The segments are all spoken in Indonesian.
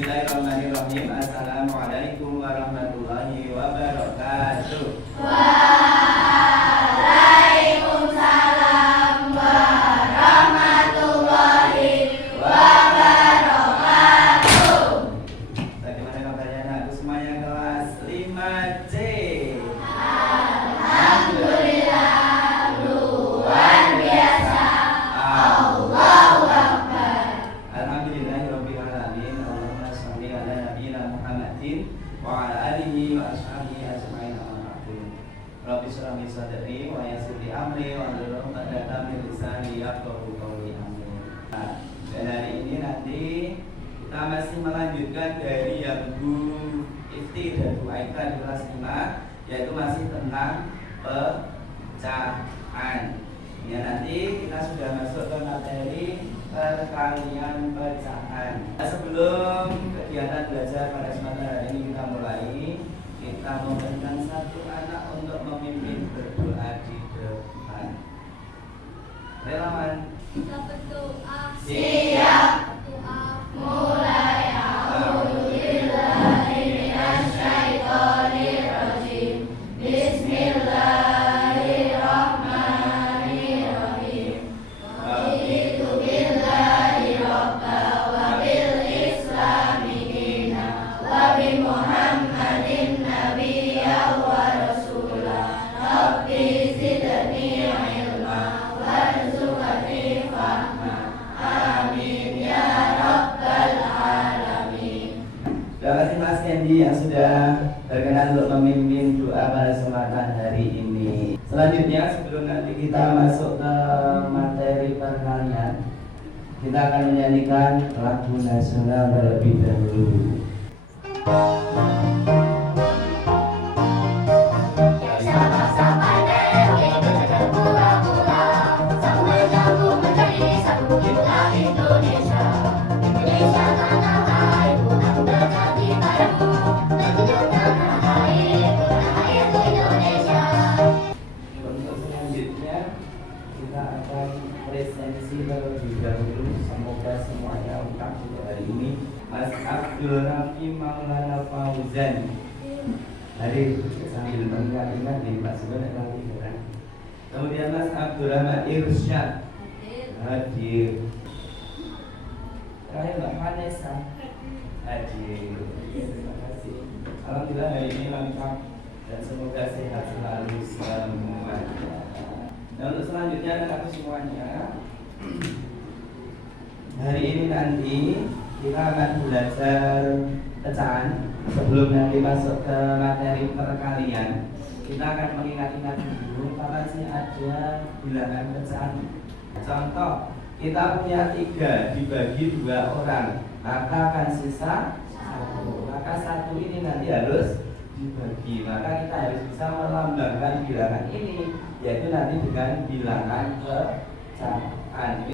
Bismillahirrahmanirrahim. Assalamualaikum warahmatullahi wabarakatuh. Waalaikumsalam warahmatullahi wabarakatuh. Bagaimana kabarnya anakku semuanya kelas 5C? Alhamdulillah, luar biasa. Allahu Akbar. Alhamdulillahirabbil alamin. Allahumma shalli ala nabiyyina Muhammadin wa ala alihi wa ashabihi ajmain. Rabbi shrah li sadri wa yassir li amri wa hlul 'uqdatam min lisani yafqahu qawli. Amin. Dan hari ini nanti kita masih melanjutkan dari yang Bu Ifti dan Bu Aika di kelas 5, yaitu masih tentang pecahan. Ya, nanti kita sudah masuk ke materi perkalian pecahan. Sebelum kegiatan belajar pada kesempatan hari ini kita mulai, kita memberikan satu anak untuk memimpin berdoa di depan. Relawan? Kita berdoa. Siap. Berdoa. Mulai. A'udzubillahi minasyaitonirrajim. Bismillahirrahmanirrahim. Raditu billahi rabba wa bil islami dina wa bi Muhammadin nabiyya wa rasulah. Rabbi zidni ilma warzuqni fahma. Amin ya rabbal alamin. Terima kasih Mas Kendi yang sudah berkenan untuk memimpin doa pada kesempatan hari ini. Selanjutnya, sebelum nanti kita masuk ke materi perkalian, kita akan menyanyikan lagu nasional terlebih dahulu. Sama-sama deh kita berpura-pura, satu menyambung menjadi satu kita Indonesia. Indonesia tanah airku, aku dekat di padamu. Menjunjung tanah airku Indonesia. Untuk selanjutnya, kita akan presensi terlebih dahulu. Semoga semuanya lengkap untuk hari ini. Mas Abdul Rafi Maulana Fauzan. Hari sambil mengingat-ingat di Pak Subhan nanti kan. Kemudian Mas Abdurrahman Irsyad hadir. Terakhir Mbak Vanessa hadir. Terima kasih. Alhamdulillah hari ini lengkap dan semoga sehat selalu semuanya. Nah, untuk selanjutnya anakku semuanya, hari ini nanti kita akan belajar pecahan. Sebelum nanti masuk ke materi perkalian, kita akan mengingat-ingat dulu kapan sih ada bilangan pecahan. Contoh, kita punya 3 dibagi 2 orang, maka akan sisa 1. Maka 1 ini nanti harus dibagi, maka kita harus bisa melambangkan bilangan ini, yaitu nanti dengan bilangan pecahan.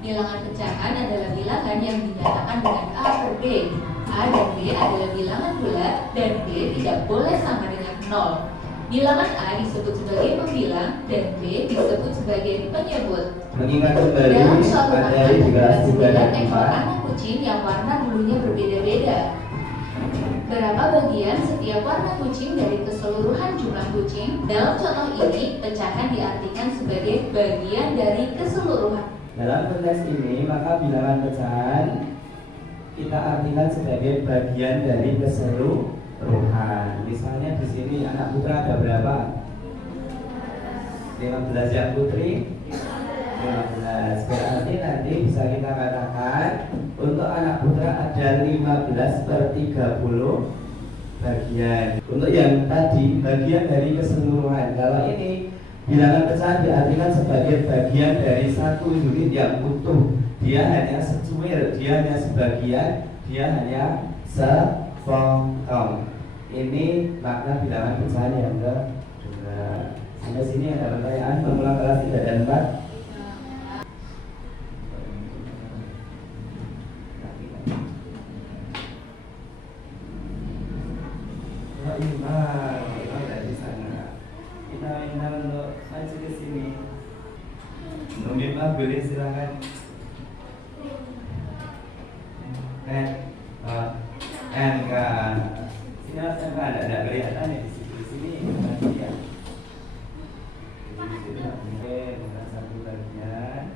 Bilangan pecahan adalah bilangan yang dinyatakan dengan A per B. A dan B adalah bilangan bulat dan B tidak boleh sama dengan 0. Bilangan A disebut sebagai pembilang dan B disebut sebagai penyebut. Mengingat kembali Dalam suatu materi di kelas 3 dan 9 ekor 4. anak kucing yang warna bulunya berbeda-beda. Berapa bagian setiap warna kucing dari keseluruhan jumlah kucing? Dalam contoh ini, pecahan diartikan sebagai bagian dari keseluruhan. Dalam konteks ini, maka bilangan pecahan kita artikan sebagai bagian dari keseluruhan. Misalnya di sini anak putra ada berapa? 15 yang putri? 15. Berarti nanti bisa kita katakan untuk anak putra ada 15/30 bagian. Untuk yang tadi bagian dari keseluruhan. Kalau ini bilangan pecahan diartikan sebagai bagian dari satu unit yang utuh. Dia hanya secuil, dia hanya sebagian, dia hanya sepotong. Ini makna bilangan pecahan yang kedua. Sampai sini ada pertanyaan mengulang kelas 3 dan 4. Imam dari sana. Kita minta untuk maju ke sini. Mungkin Pak boleh silakan. sini ada kelihatan ya di sini bagian. Oke, dengan satu bagian,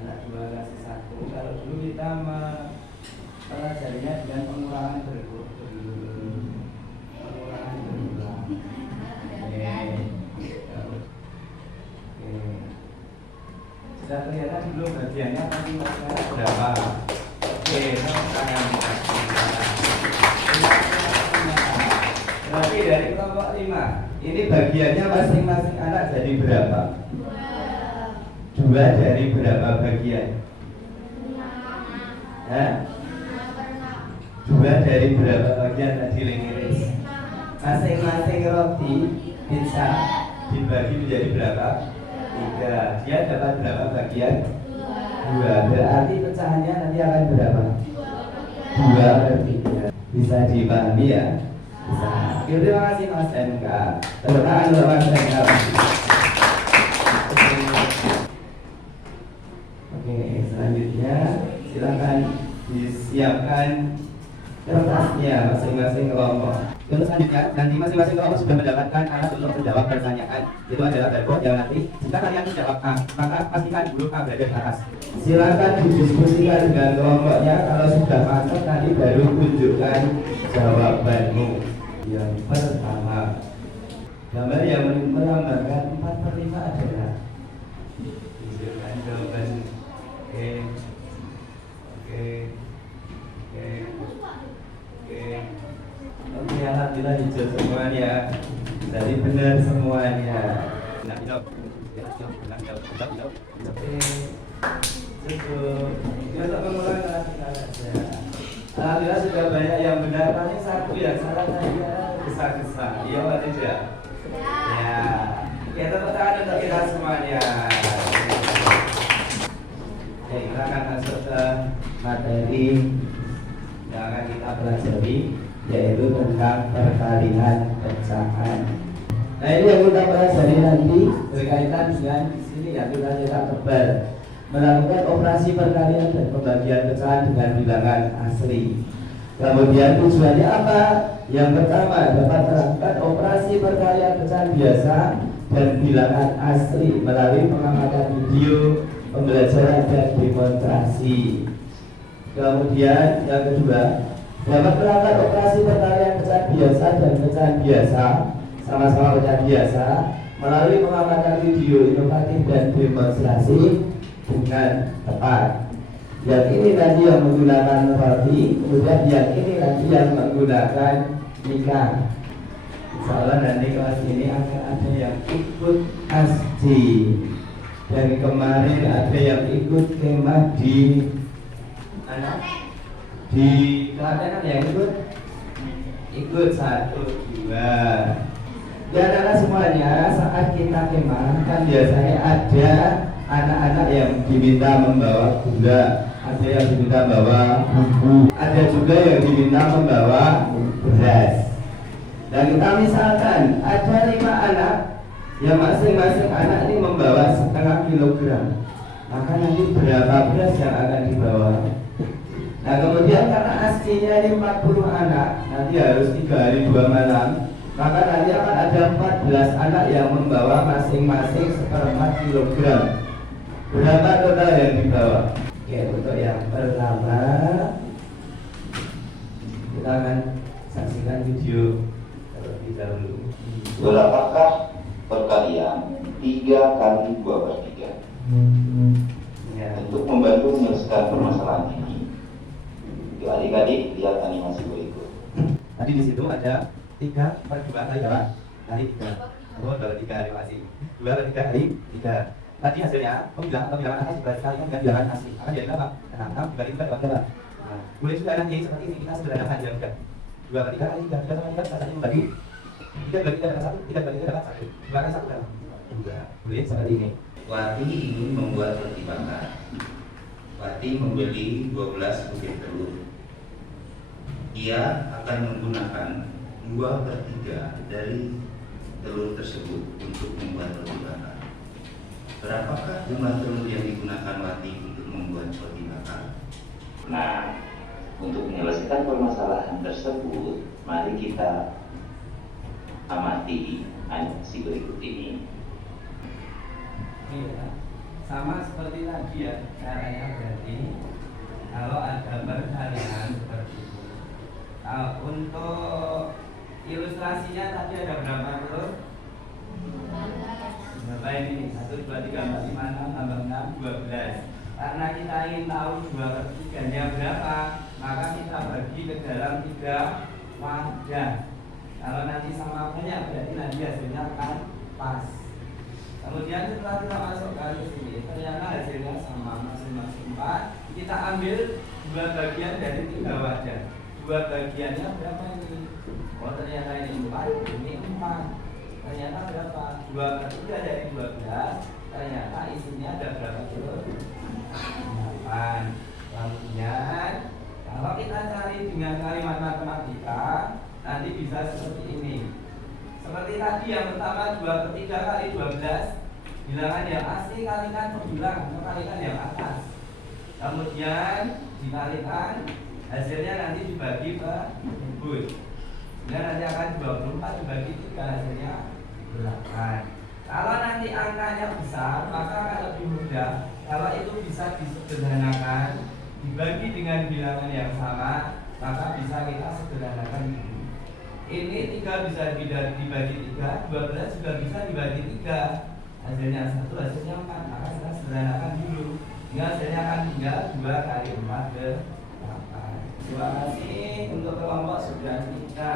anak 2 kasih 1. Kalau dulu kita mempelajarinya dengan pengurangan berulang. Sudah kelihatan belum bagiannya tadi berapa? Oke, tangan. Berarti dari kelompok 5, ini bagiannya masing-masing anak jadi berapa? 2 dari berapa bagian? 2 dari berapa bagian tadi lingiris? Masing-masing roti bisa dibagi menjadi berapa? 3. Dia dapat berapa bagian? 2. Berarti pecahannya nanti akan berapa? 2/3. Bisa dipahami ya? Bisa. Terima kasih Mas MK. Tepuk tangan untuk Mas MK. Oke, selanjutnya silakan disiapkan kertasnya masing-masing kelompok. Terus selanjutnya nanti masing-masing kelompok sudah mendapatkan alat untuk menjawab pertanyaan. Itu adalah barcode yang nanti jika kalian menjawab A, maka pastikan huruf A berada di atas. Silakan didiskusikan dengan kelompoknya. Kalau sudah masuk nanti baru tunjukkan jawabanmu. Yang pertama, gambar yang melambangkan 4/5 adalah tunjukkan jawaban. Oke, alhamdulillah hijau semuanya. Jadi benar semuanya. Oke, cukup. Kita mengulang kita saja. Alhamdulillah sudah banyak yang benar. Paling satu yang salah saya gesa-gesa. Iya atau tidak? Ya. Kita tepuk tangan untuk kita semuanya. Oke, kita akan masuk ke materi yang akan kita pelajari, yaitu tentang perkalian pecahan. Nah, ini yang kita pelajari nanti berkaitan dengan di sini ya, kita cetak tebal, melakukan operasi perkalian dan pembagian pecahan dengan bilangan asli. Kemudian tujuannya apa? Yang pertama, dapat melakukan operasi perkalian pecahan biasa dan bilangan asli melalui pengamatan video, pembelajaran dan demonstrasi. Kemudian yang kedua, dapat melakukan operasi perkalian pecahan biasa dan pecahan biasa, sama-sama pecahan biasa, melalui pengamatan video inovatif dan demonstrasi dengan tepat. Yang ini tadi yang menggunakan roti, kemudian yang ini tadi yang menggunakan nikah. Insya Allah nanti kelas ini akan ada yang ikut asji. Dari kemarin ada yang ikut kemah di Klaten, ada yang ikut 1, 2. Dan anak semuanya saat kita kemah kan biasanya ada anak-anak yang diminta membawa gula, ada yang diminta membawa buku, ada juga yang diminta membawa beras. Dan kita misalkan ada 5 anak yang masing-masing anak ini membawa 0,5 kilogram, maka nanti berapa beras yang akan dibawa? Nah, kemudian karena aslinya ini 40 anak, nanti harus 3 hari 2 malam, maka nanti akan ada 14 anak yang membawa masing-masing 1/4 kilogram. Berapa total yang dibawa? Oke, untuk yang pertama kita akan saksikan video terlebih dahulu. Berapakah perkalian 3 kali 2/3? Ya. Untuk membantu menyelesaikan permasalahan ini, adik-adik lihat animasi berikut. Tadi di situ ada 3/2 kali berapa? Kali 3. Oh, berarti 3 animasi. 2/3 kali 3. Tadi hasilnya pembilangan atas berkali kan bilangan asli. Akan jadi berapa? 6 dibagi 4 dapat berapa? Nah, boleh juga nanti seperti ini kita sederhanakan ya enggak. 2/3 kali 3. 3 sama 3 rasanya membagi 3 bagi 3 dapat 1, 3 bagi 3 dapat 1. 2 kali 1 dapat 2. Boleh seperti ini. Wati ingin membuat roti bakar. Wati membeli 12 butir telur. Ia akan menggunakan 2/3 dari telur tersebut untuk membuat roti bakar. Berapakah jumlah telur yang digunakan Wati untuk membuat roti bakar? Nah, Untuk menyelesaikan permasalahan tersebut, mari kita amati analisis berikut ini. Iya, sama seperti tadi ya, caranya berarti kalau ada perkalian seperti itu. Nah, untuk ilustrasinya tadi ada berapa tuh? Berapa ini? 1, 2, 3, 4, 5, 6, tambah 6, 12. Karena kita ingin tahu 2/3-nya berapa, maka kita bagi ke dalam 3 wadah. Kalau nanti sama banyak, berarti nanti hasilnya akan pas. Kemudian setelah kita masukkan ke sini, ternyata hasilnya sama masing-masing 4. Kita ambil 2 bagian dari 3 wadah. 2 bagiannya berapa ini? Oh, ternyata ini 4, ini 4. Ternyata berapa? 2/3 dari 12. Ternyata isinya ada berapa tuh? 8. Kemudian kalau kita cari dengan kalimat matematika, nanti bisa seperti ini. Seperti tadi yang pertama 2/3 kali 12, bilangan yang asli kalikan pembilang, kalikan yang atas. Kemudian dikalikan, hasilnya nanti dibagi per ribut. Dan nanti akan 24 dibagi 3, hasilnya 8. Kalau nanti angkanya besar, maka akan lebih mudah. Kalau itu bisa disederhanakan, dibagi dengan bilangan yang sama, maka bisa kita sederhanakan dulu. Ini 3 bisa dibagi 3, 12 juga bisa dibagi 3. Hasilnya 1, hasilnya 4, maka kita sederhanakan dulu. Hingga hasilnya akan tinggal 2 kali 4 ke 8. Terima kasih untuk kelompok sudah kita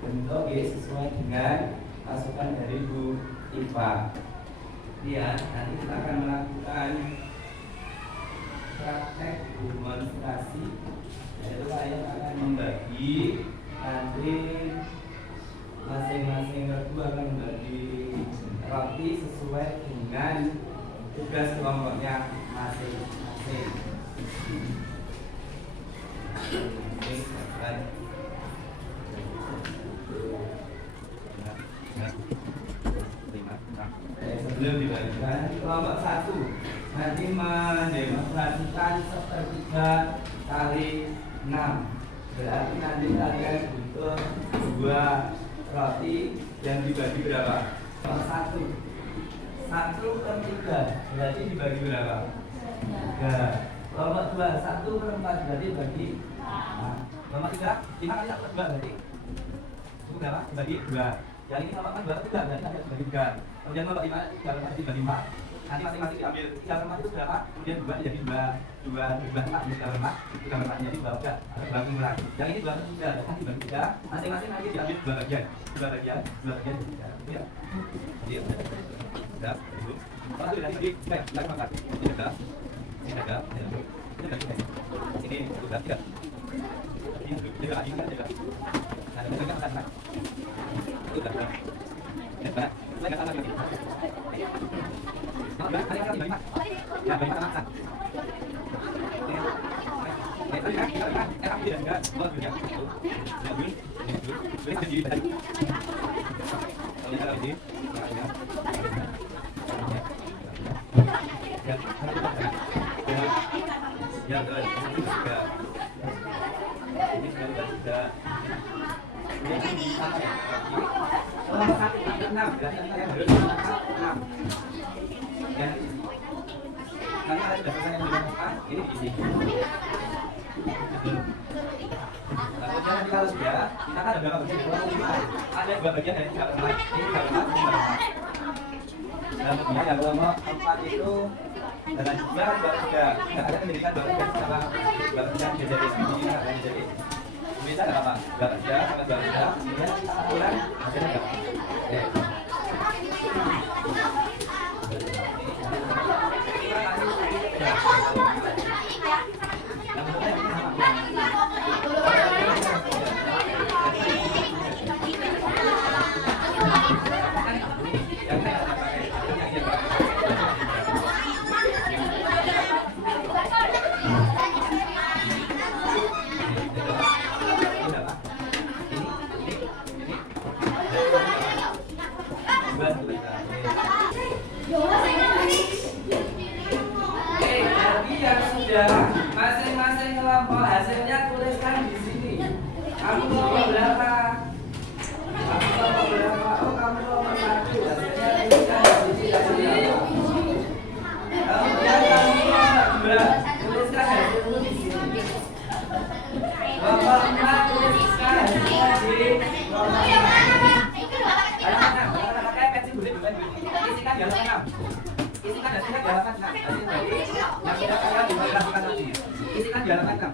bentuk sesuai dengan masukan dari Bu Iva. Ya, nanti kita akan melakukan praktek demonstrasi, yaitu saya akan membagi, nanti masing-masing regu akan membagi roti sesuai dengan tugas kelompoknya masing-masing. Sebelum dibagikan, kelompok 1 nanti mendemonstrasikan 1/3 kali 6. Berarti nanti kalian butuh 2 roti yang dibagi berapa? Kelompok 1 1/3 berarti dibagi berapa? 3. Kelompok 2 1/4 berarti dibagi 4. Kelompok 3 5 kali 1/2 berarti itu berapa? Dibagi 2. Yang ini kelompok 2/3 berarti ada dibagi 3. Kemudian kelompok 5 3/4 dibagi 4. Nanti masing-masing diambil 3/4 itu berapa? Kemudian 2 jadi 2 4 jadi 3/4 jadi 2 udah ada 2 kumpulan. Yang ini 2/3 nanti dibagi 3. Masing-masing nanti diambil 2 bagian 2 bagian jadi 3. Gitu ya. Jadi udah dulu. Kalau itu dari 3 ya, lagi makan. Ini ada. Ini ada. Ini ada. Ini udah 3. Ini lagi kan juga. Nah, ini kan makan. Itu udah. Ini apa? Lagi makan lagi. Ya, bagi makan. Ya, bagi makan. Ini diisi. Nanti kalau sudah, kita kan ada berapa bagian? Ada 2 bagian dari 3/4. Ini 3/4, ini 3/4. Dan kemudian yang kelompok 4 itu dengan juga kan 2/3. Tidak ada pendidikan 2/3 sama 2/3 jadi ini akan jadi. Bisa ada apa? 2/3 sama 2/3. Kemudian kita kurang hasilnya berapa? Oke. pakai pensil bulat bulat. Isikan di halaman 6. Isikan hasilnya di halaman 6. Hasil dari yang sudah kalian diperhatikan tadi. Isikan di halaman 6.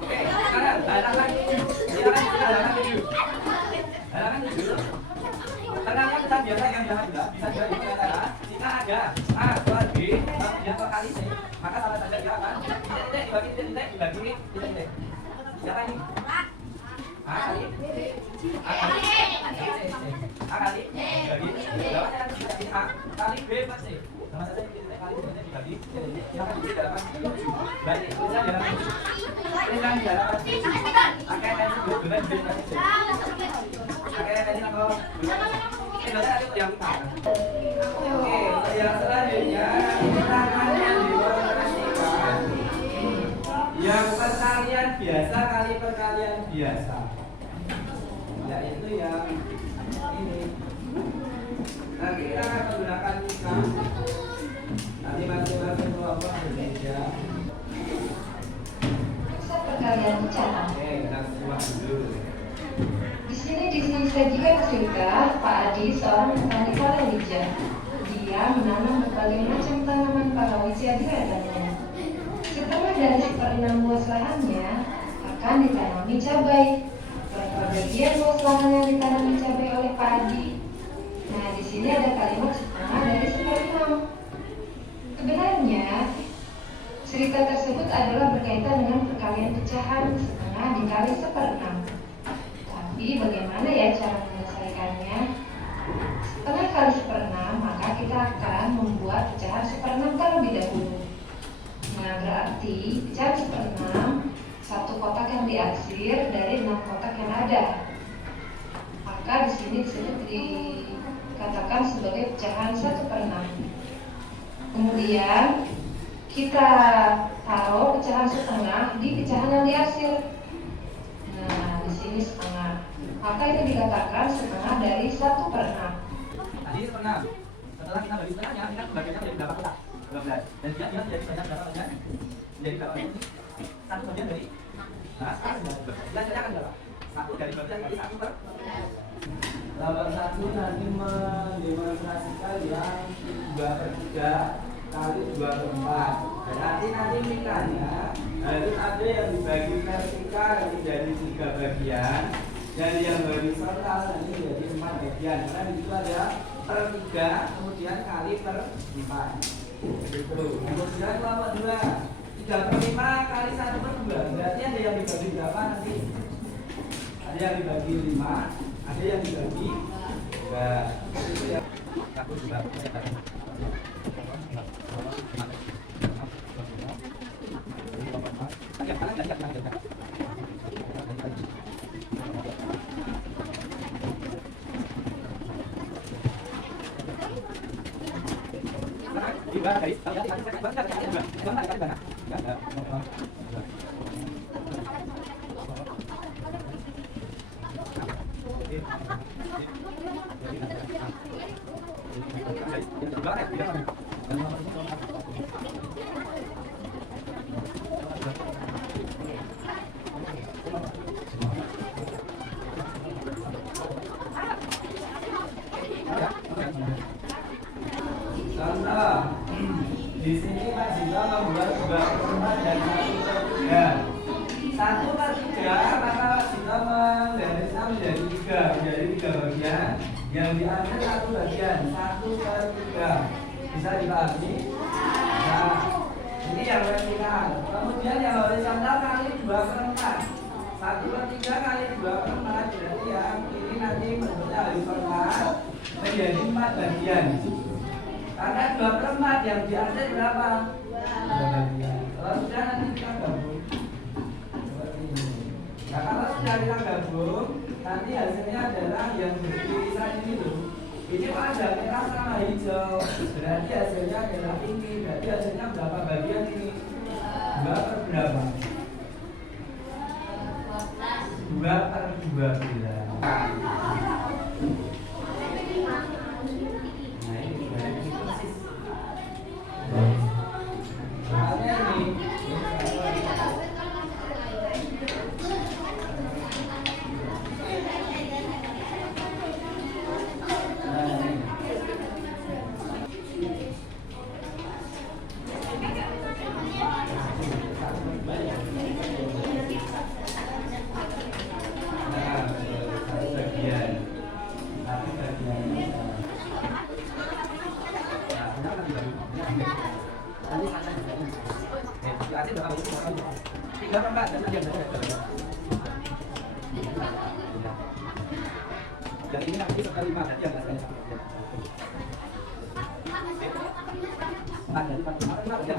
Oke, sekarang halaman 7. Halaman 7. Ternyata kita biasa yang jalan juga bisa jadi antara jika ada A per B yang kali C, maka salah saja dia akan titik dibagi titik. Siapa ini? A kali A kali A kali dibagi jawabannya jadi A kali B per C. Sama saja titik kali titik dibagi siapa di dalam 7. Baik, tulisan dalam 7. Tulisan dalam 7. Pakai S bulan B per C. Pakai S apa? Yang oke, yang selanjutnya kita akan mendemonstrasikan yang perkalian biasa kali perkalian biasa, yaitu yang ini. Nanti kita akan menggunakan mika. Nanti masing-masing kelompok berbeda. Perkalian bicara. Oke, kita semua dulu. Di sini disajikan cerita Pak Adi, seorang petani palawija. Dia menanam berbagai macam tanaman palawija di ladangnya. Setengah dari 1/6 luas lahannya akan ditanami cabai. Berapa bagian luas lahan yang ditanami cabai oleh Pak Adi? Nah, di sini ada kalimat setengah dari 1/6. Sebenarnya cerita tersebut adalah berkaitan dengan perkalian pecahan setengah dikali 1/6. Tapi bagaimana ya cara menyelesaikannya? Setengah kali 1/6, maka kita akan membuat pecahan 1/6 terlebih dahulu. Nah, berarti pecahan 1/6 satu kotak yang diarsir dari 6 kotak yang ada. Maka di sini disebut dikatakan sebagai pecahan 1/6. Kemudian kita taruh pecahan setengah di pecahan yang diarsir. Nah, di sini setengah. Maka itu dikatakan setengah dari 1/6. Tadi 1/6. Setelah kita bagi setengahnya, kita bagiannya menjadi berapa kotak? 12. Dan dia menjadi banyak berapa banyak? Menjadi berapa banyak? 1 bagian dari 12. Biasanya akan berapa? 1 dari 12 berarti 1/12. Nomor 1 nanti mendemonstrasikan yang 2/3 kali 2/4. Nanti mikanya harus ada yang dibagi vertikal menjadi 3 bagian dan yang horizontal nanti menjadi 4 bagian. Karena di situ ada 1/3 kemudian kali 4. Gitu. Kemudian kelompok 2 3/5 kali 1/2. Berarti ada yang dibagi berapa nanti? Ada yang dibagi 5, ada yang dibagi 2. Itu ya. Aku juga. Contoh, di sini Pak Jika membuat 2/4 dan 1/3. 1/3 maka Pak Jika menggarisnya menjadi 3 bagian. Yang diambil 1 bagian, 1/3. Bisa dipahami? Nah, ini yang vertikal. Kemudian yang horizontal kali 2/4. 1/3 kali 2/4 berarti yang ini nanti bentuknya horizontal menjadi 4 bagian. Karena 2/4 yang diarsir berapa? 2 bagian. Kalau sudah nanti kita gabung seperti ini. Nah, kalau sudah kita gabung, nanti hasilnya adalah yang beririsan ini loh. Ini ada merah sama hijau. Berarti hasilnya adalah ini. Berarti hasilnya berapa bagian ini? 2/berapa? 2/12. Yang ini nanti sekali 5 berarti yang rasanya ada 4 ya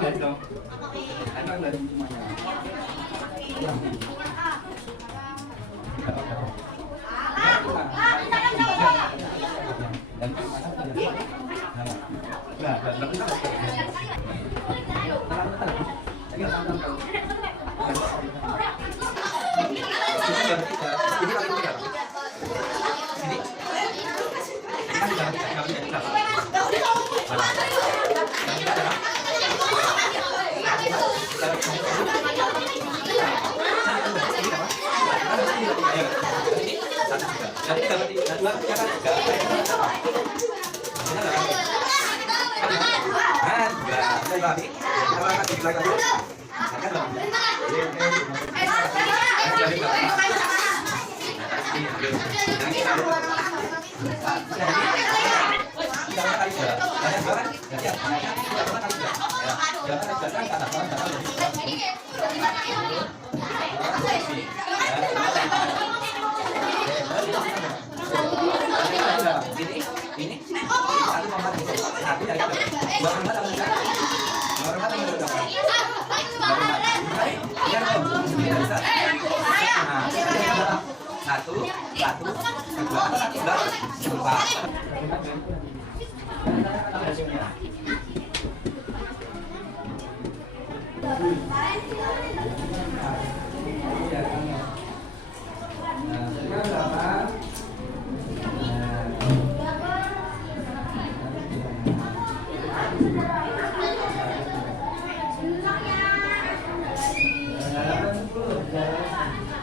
dari dong. Kan dari semuanya.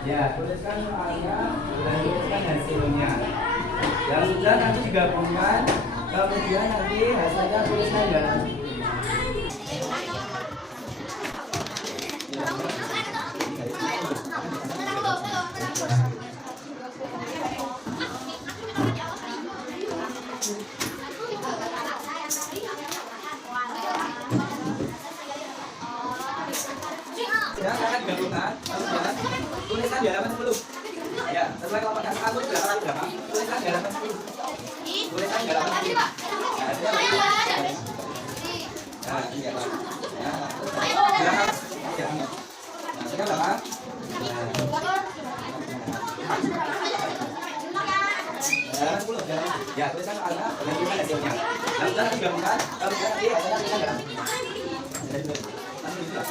Ya, tuliskan soalnya dan tuliskan hasilnya. Yang sudah nanti digabungkan, kemudian nanti hasilnya tuliskan dalam buku. Ya, akan gabungan, kemudian tuliskan di halaman 10. Ya, setelah kelompok yang satu di halaman berapa? Tuliskan di halaman 10. Tuliskan di halaman 10. Nah, ini apa? Nah, ini apa? Nah, ini apa? Halaman 10. Ya, tuliskan soalnya dan tuliskan hasilnya. Lalu sudah digabungkan, kemudian nanti hasilnya tuliskan dalam buku. Nanti bisa.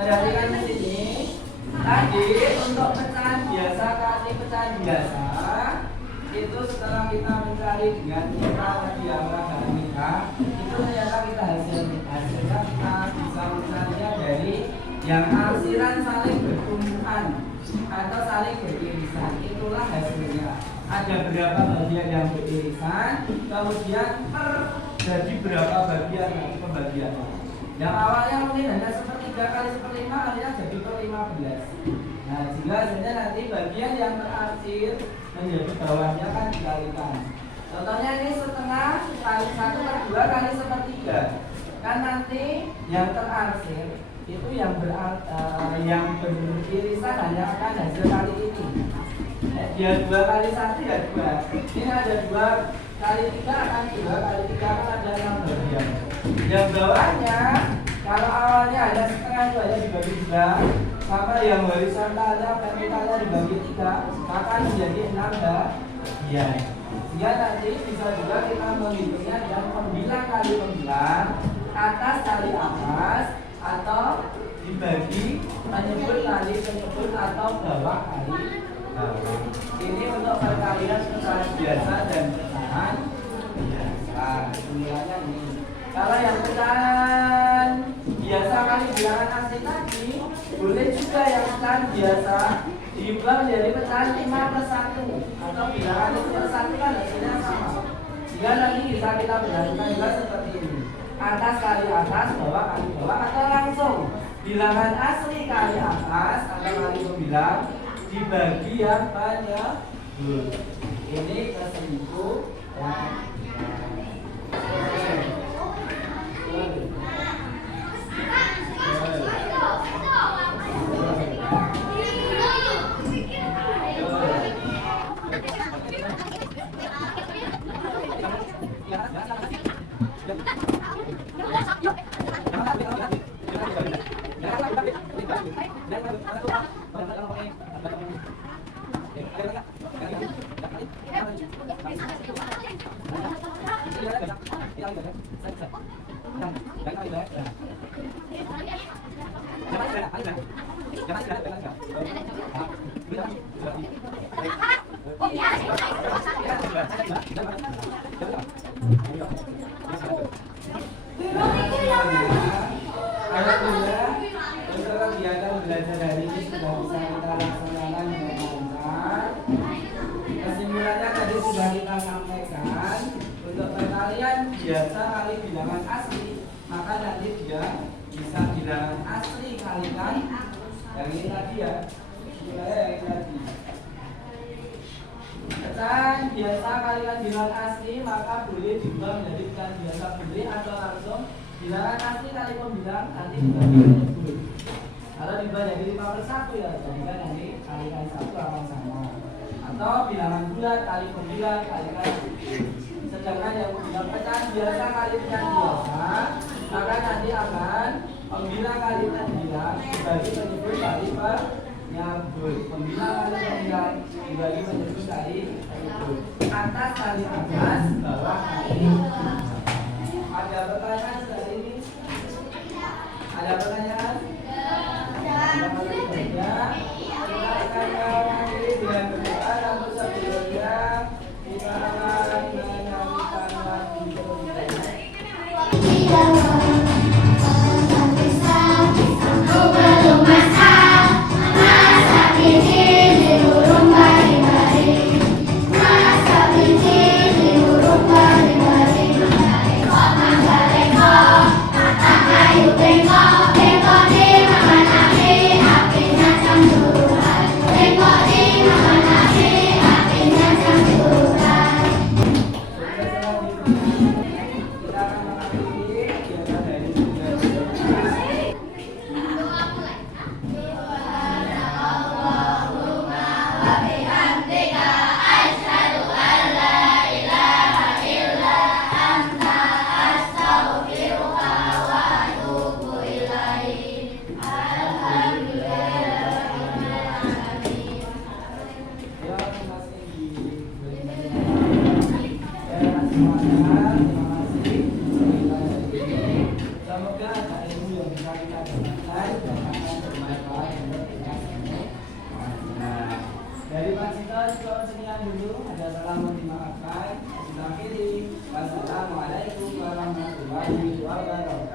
Perhatikan di sini. Tadi untuk pecahan biasa kali pecahan biasa itu setelah kita mencari dengan kita tadi yang kita itu ternyata kita hasilnya kita bisa mencarinya dari yang arsiran saling bertumbuhan atau saling beririsan. Itulah hasilnya. Ada berapa bagian yang beririsan, kemudian jadi berapa bagian pembagiannya. Yang awalnya mungkin hanya sepertiga kali seperlima, akhirnya jadi per 15. Nah, sehingga hasilnya nanti bagian yang terarsir menjadi bawahnya kan dikalikan. Contohnya ini setengah kali 1/2 kali sepertiga. Kan nanti yang terarsir itu yang beririsan hanya akan hasil kali ini. Dia 2 kali 1 ya 2. Ini ada 2 kali 3 akan 2 kali 3 akan ada 6 bagian. Yang bawahnya kalau awalnya ada setengah itu hanya dibagi 2, maka yang horizontalnya vertikalnya dibagi 3 maka menjadi 6 bagian. Sehingga nanti bisa juga kita menghitungnya dengan pembilang kali pembilang, atas kali atas, atau dibagi penyebut kali penyebut atau bawah kali bawah. Ini untuk perkalian pecahan biasa dan pecahan biasa. Pembilangnya ini. Kalau yang pecahan biasa kali bilangan asli tadi, boleh juga yang pecahan biasa diubah menjadi pecahan 5+1 atau bilangan 5+1 kan hasilnya sama. Jika nanti bisa kita berlakukan juga seperti ini, atas kali atas, bawah kali bawah, atau langsung bilangan asli kali atas atau kali pembilang dibagi yang banyak. Ini kesimpulan. Untuk kegiatan belajar hari ini sudah bisa kita laksanakan dengan lancar. Kesimpulannya tadi sudah kita sampaikan. Untuk perkalian biasa kali bilangan asli, maka nanti dia bisa bilangan asli kalikan yang ini tadi ya. Yang ini tadi. Pecahan biasa kalikan bilangan asli, maka boleh diubah menjadi pecahan biasa boleh atau langsung bilangan asli kali pembilang nanti dibagi penyebut. Kalau diubah jadi 5+1 ya jadikan nanti kalikan 1 akan sama. Atau bilangan bulat kali pembilang kalikan. Sedangkan yang pecahan biasa kali pecahan biasa, maka nanti akan pembilang kali pembilang dibagi penyebut kali penyebut. Pembilang kali pembilang dibagi penyebut kali penyebut. Atas kali atas, bawah kali bawah. Ada pertanyaan dari ini? Ada pertanyaan? Ada pertanyaan? Kita akan diri dengan berdoa namun sebelumnya kita akan menyanyikan lagu Belum masak, masak biji di burung bari-bari, masak biji di burung bari-bari. Bengkok, matang kayu bengkok, bengkok di makan api, apinya cemburuan. Bengkok di makan api, apinya cemburuan. kita akan mengakhiri kegiatan dari ini. Ya, terima kasih semoga ada ilmu yang bisa kita dapatkan dan akan bermanfaat untuk kita semua. Nah, dari Pak Cito cukup sekian dulu. Ada salah mohon dimaafkan. Kita akhiri. Wassalamualaikum warahmatullahi wabarakatuh.